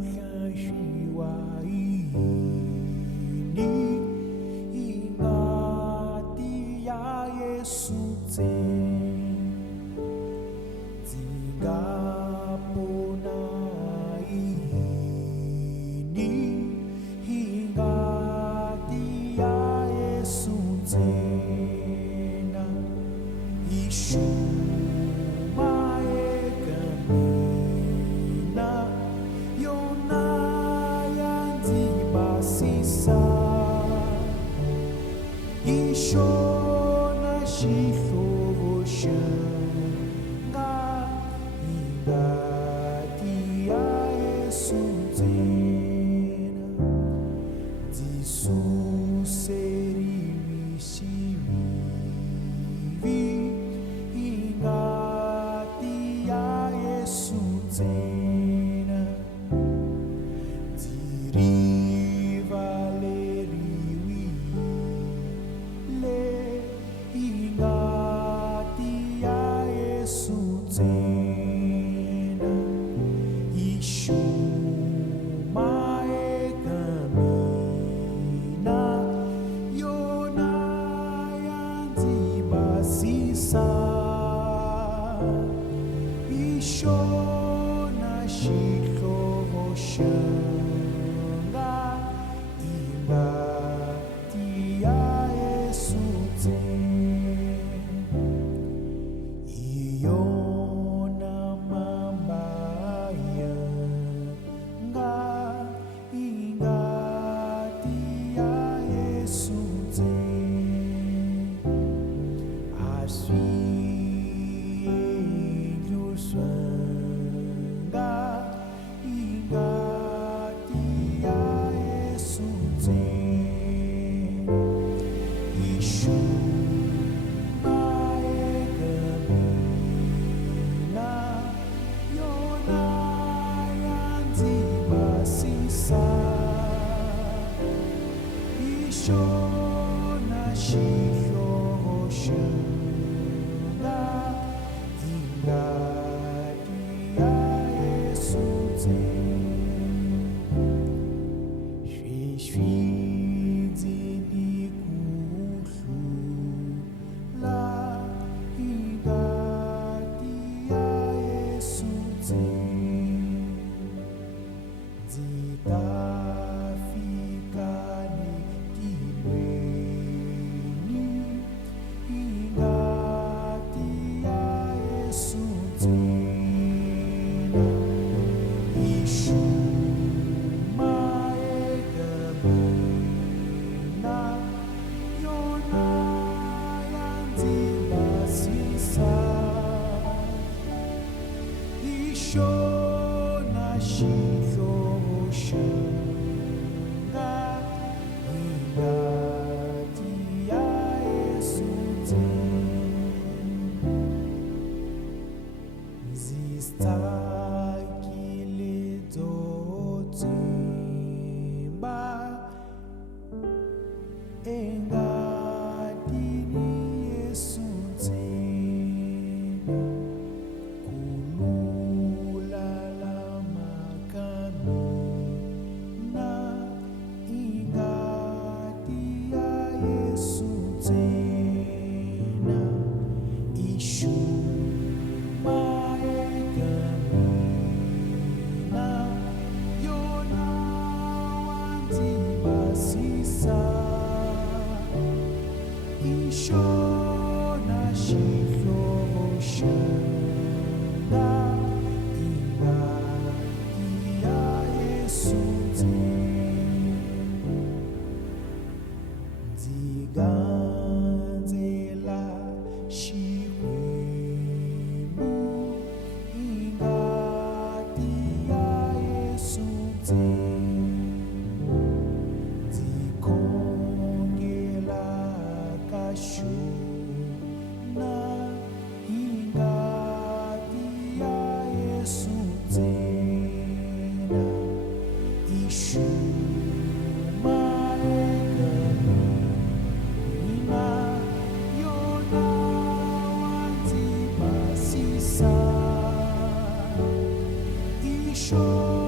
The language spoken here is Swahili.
Zingahlashiywa yini ingati ya Yesu zingapona yini ingati ya Yesu zena Ishona shihlobo shanga ingati ya Yesu zena zisuseri vishivivi ingati ya Yesu zena zirivaleriwi ingati ya Yesu zena ishuma ekamina yona yanzibasisa ishona shihlobo shanga ingati ya Yesu iyona mambaya nga ingati ya Yesu aswiluswanga ingati ya Yesu Ishona shihlobo shanga ingati ya Yesu shwishwizini kuhlula ingati ya Yesu zitafikani kilweni ingati ya Yesu zena ishuma ekamina yona yanzibasisa ishona shihlobo shanga ingati ya Yesu zistakile dzotsimba engati ni Yesu kulula la makamina mwisho.